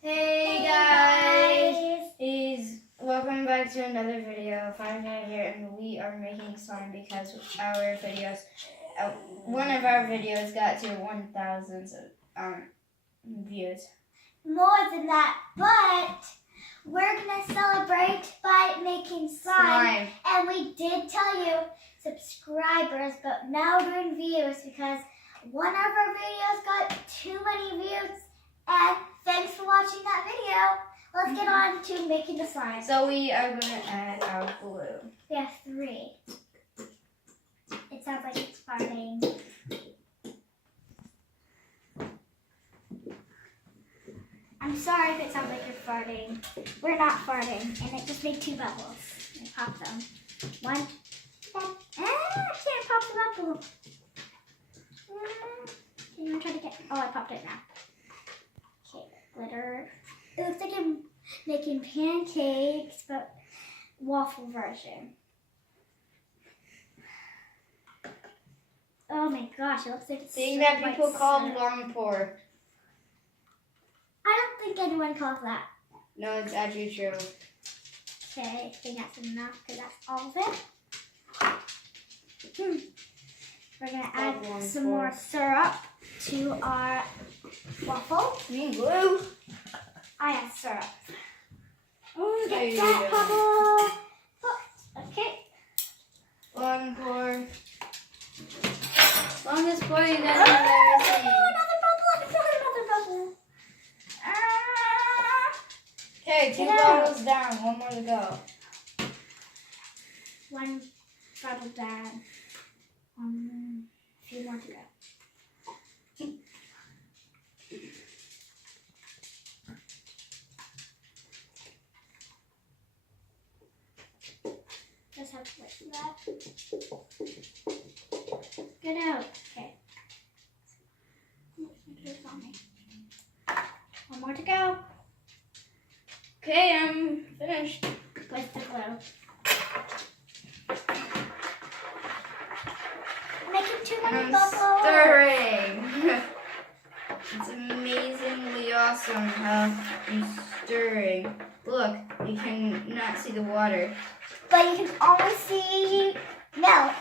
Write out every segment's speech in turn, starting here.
Hey guys! Welcome back to another video. Firecat here, and we are making slime because our videos, one of our videos got to 1,000 views. More than that, but we're gonna celebrate by making slime. And we did tell you subscribers, but now we're doing views because one of our videos got too many views. And thanks for watching that video. Let's get on to making the slime. So we are going to add our glue. We have 3. It sounds like it's farting. I'm sorry if it sounds like you're farting. We're not farting. And it just made 2 bubbles. Let me pop them. 1. I can't pop the bubble. Can you try to get... Oh, I popped it now. Okay, glitter. It looks like I'm making pancakes, but waffle version. Oh my gosh, it looks like it's Thing so that people call syrup. long pour. I don't think anyone calls that. No, it's actually true. Okay, I think that's enough because that's all of it. We're going to add some more syrup to our waffle. You mean glue? I have syrup. Oh, Get that bubble. Oh, okay. Long pour. Longest pour you guys Oh, have ever seen. another bubble. Okay, 2 Get out. bottles down. 1 more to go. 1 bottle down. A few more to go. Just have to wait for that. Get out. Okay. It's on me. 1 more to go. Okay, I'm finished. With the glue. Making too many I'm bubbles. stirring. It's amazingly awesome how I'm stirring. Look, you can not see the water. But you can always see milk.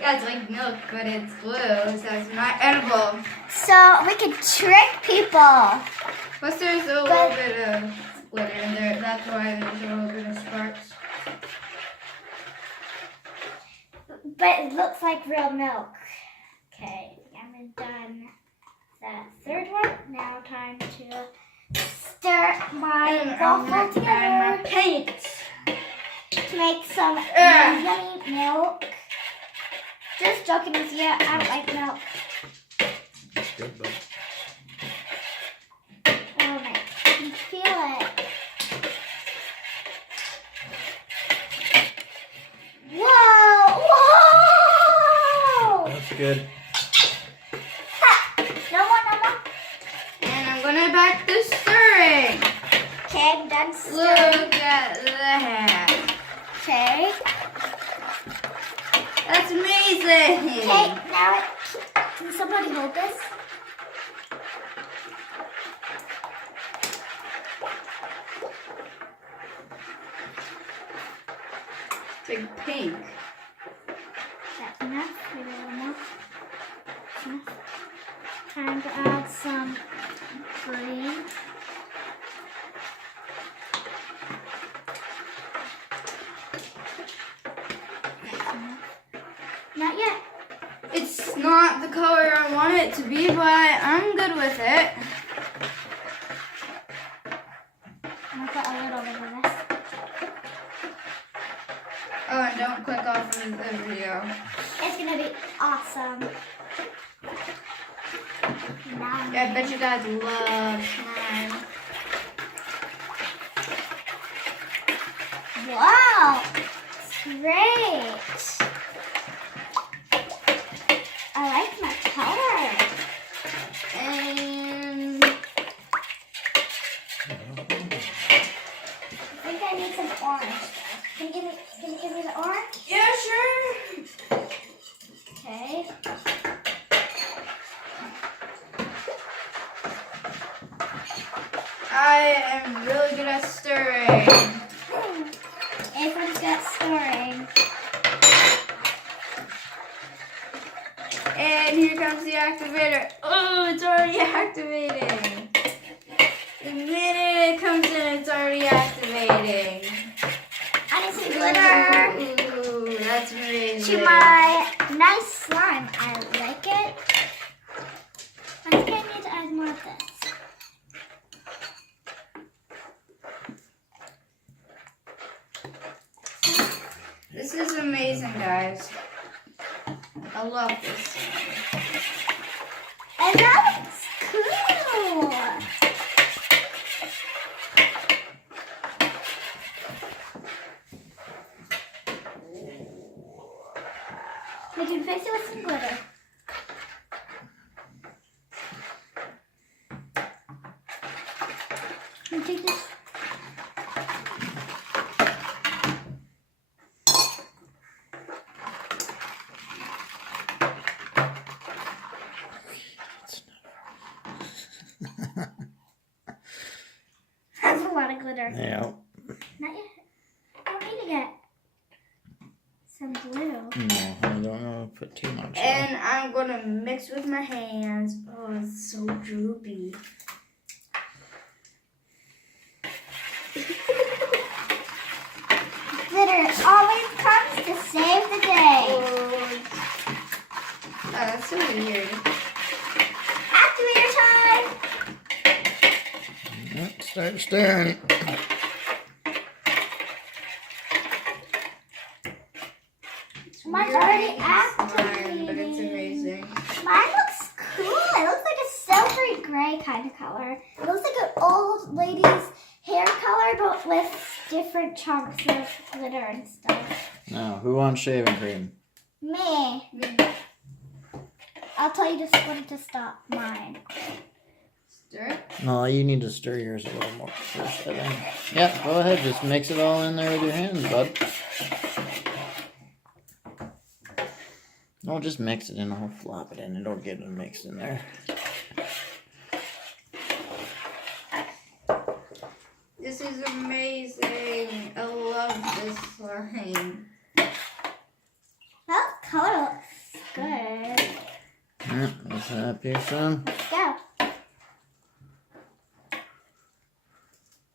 Yeah, it's like milk, but it's glue, so it's not edible. So we can trick people. Plus there's a little bit of glitter in there. That's why there's a little bit of sparks. But it looks like real milk. Okay, I'm done the 3rd one. Now time to stir my waffle together paints. to make some yummy milk. Just joking with you, I don't like milk. Good, bud. Oh my, I can feel it. Whoa! Whoa! That's good. No more. And I'm gonna back the stirring. Okay, I'm done stirring. Look at that. Okay. That's amazing. Okay, now can somebody hold this? Big pink. That's enough. Maybe a little more. Enough. Time to add some green. That's enough. Not yet. It's not the color I want it to be, but I'm good with it. I'm gonna put a little bit of this. Oh, and don't click off of the video. It's gonna be awesome. Now Yeah, I bet you guys love slime. wow, it's great. I like my color. And I think I need some orange. Can you give me the orange? yeah, sure. Okay. I am really good at stirring. Everyone's got stirring. And here comes the activator. Oh, it's already activating. The minute it comes in, it's already activating. I need some glitter Ooh, that's amazing. to my nice slime. I like it. I think I need to add more of this. This is amazing, guys. I love this. And that looks cool. We can fix it with some glitter. Can you take this? That's a lot of glitter. Yeah. Not yet. Don't need to get some glue. No, I don't know. Put too much. And I'm gonna mix with my hands. Oh, it's so droopy. Glitter always comes to save the day. Oh, that's so weird. Activator time! Start stirring. Mine's Weird already making slime, but it's activating. amazing. Mine looks cool. It looks like a silvery gray kind of color. It looks like an old lady's hair color, but with different chunks of glitter and stuff. Now, who wants shaving cream? Me. I'll tell you just when to stop mine. Stir it. No, you need to stir yours a little more first, I think. Yeah, go ahead. Just mix it all in there with your hands, bud. No, just mix it and I'll flop it in. It'll get it mixed in there. This is amazing. I love this slime. That color looks good. Yeah, let's up here some. Let's go.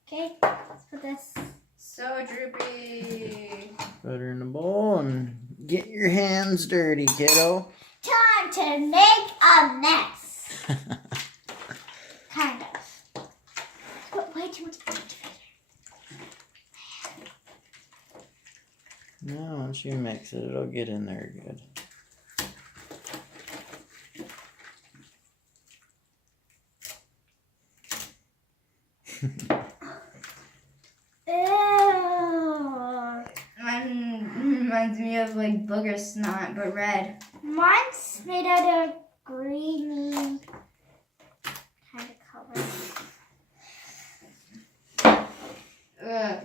Okay, let's put this. So droopy. Put her in the bowl and get your hands dirty, kiddo. Time to make a mess. Kind of. Put way too much activator. Now, once you mix it, it'll get in there good. Ew. Mine reminds me of like booger snot, but red. Mine's made out of greeny kind of color. Ugh.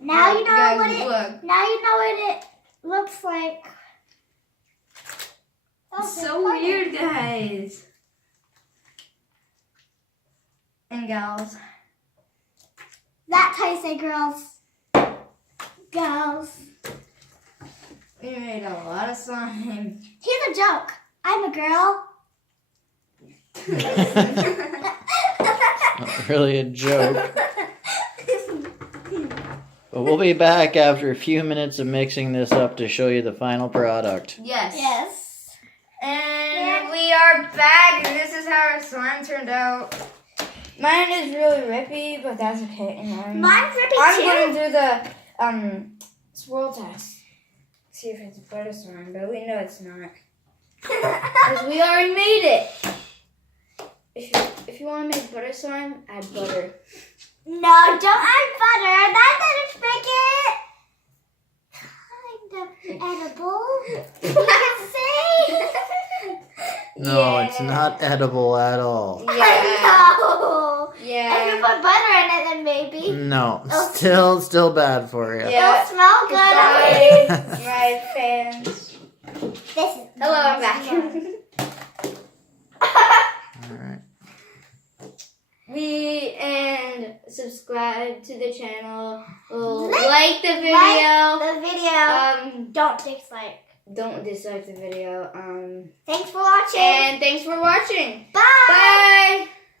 Now you know Guys, what it. look. Now you know what it looks like. Oh, It's so weird, guys. And gals. That's how you say girls. Girls. We made a lot of slime. Here's a joke. I'm a girl. Not really a joke. But we'll be back after a few minutes of mixing this up to show you the final product. Yes. Yes. And we are back, and this is how our slime turned out. Mine is really rippy, but that's okay. And Mine's rippy I'm too. going to do the swirl test. See if it's butter slime, but we know it's not. Because we already made it. If you want to make butter slime, add butter. No, don't add butter. That doesn't make it kind of edible. You can say. No, it's not edible at all. Yeah. No. If you Yeah. put butter in it, then maybe. No, Oh. still bad for you. Yeah. It'll smell good. Goodbye, my fans. This is Hello, I'm back. All right. And and subscribe to the channel. Like the video. The video. Don't dislike. Don't dislike the video. Thanks for watching. And thanks for watching. Bye. Bye.